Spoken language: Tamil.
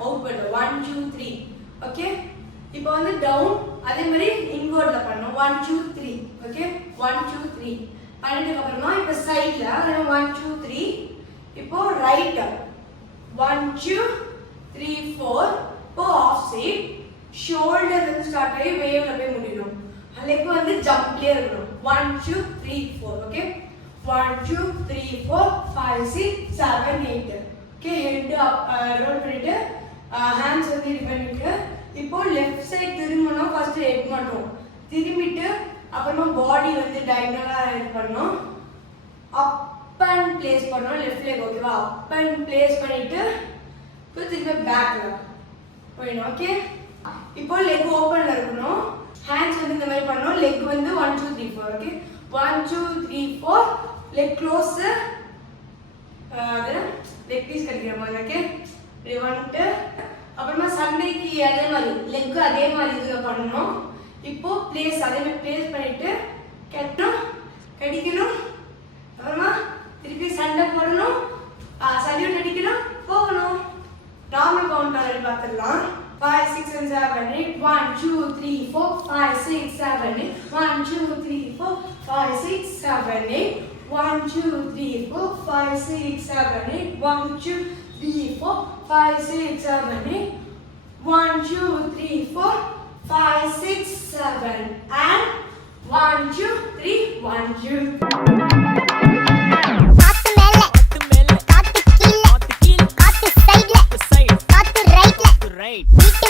outward 1 2 3 ஓகே இப்போ வந்து டவுன் அதே மாதிரி இன்வர்ட்ல பண்ணோம் 1 2 3 ஓகே 1 2 3 பண்ணிட்டதுக்கு அப்புறமா இப்போ சைடுல 1 2 3 இப்போ ரைட் 1 2 3 4 இப்போ ஆஃப் சைட் ஷோல்டர் வந்து ஸ்டார்ட் ஆகி வேவ்ல போய் முடியணும் லெக் வந்து ஜம்ப்லயே இருக்கணும் 1 2 3 4 ஓகே 1 2 3 4 5 6 7 8 ஓகே ஹெட் ரோல் பண்ணிட்டு ஹேண்ட்ஸ் வந்து இது பண்ணிட்டு இப்போ லெஃப்ட் சைடு திரும்பணும் ஃபர்ஸ்ட் ஹெட் மட்டும் திரும்பிட்டு அப்புறமா பாடி வந்து டயகனலா இது பண்ணனும் அப் அண்ட் பிளேஸ் பண்ணனும் லெஃப்ட் லெக் ஓகேவா அப் அண்ட் பிளேஸ் பண்ணிட்டு இப்போ திரும்ப பேக்ல போயிடும் ஓகே இப்போ லெக் ஓபன்ல இருக்கணும் ஹேண்ட்ஸ் வந்து இந்த மாதிரி பண்ணனும் லெக் வந்து 1 2 3 4 okay 1 2 3 4 leg close leg piece கட்டிக்கிற மாதிரி ஓகே இப்படி வந்துட்டு அப்புறமா சண்டைக்கு அதே மாதிரி லெக் அதே மாதிரி இதுல பண்ணணும் இப்போ பிளேஸ் அதே மாதிரி பிளேஸ் பண்ணிட்டு கட்டணும் கடிக்கணும் அப்புறமா திருப்பி சண்டை போடணும் சல்யூட் அடிக்கணும் போகணும் நார்மல் கவுண்ட் ஆல்ரெடி பார்த்துடலாம் 5 6 and 7 8 1 2 3 4 5 6 7 8 1 2 3 4 5 6 7 8 1 2 3 4 5 6 7 8 1 2 3 4 5 6 7 8 1 2 3 4 5 6 7 and 1 2 3 1 2 Right.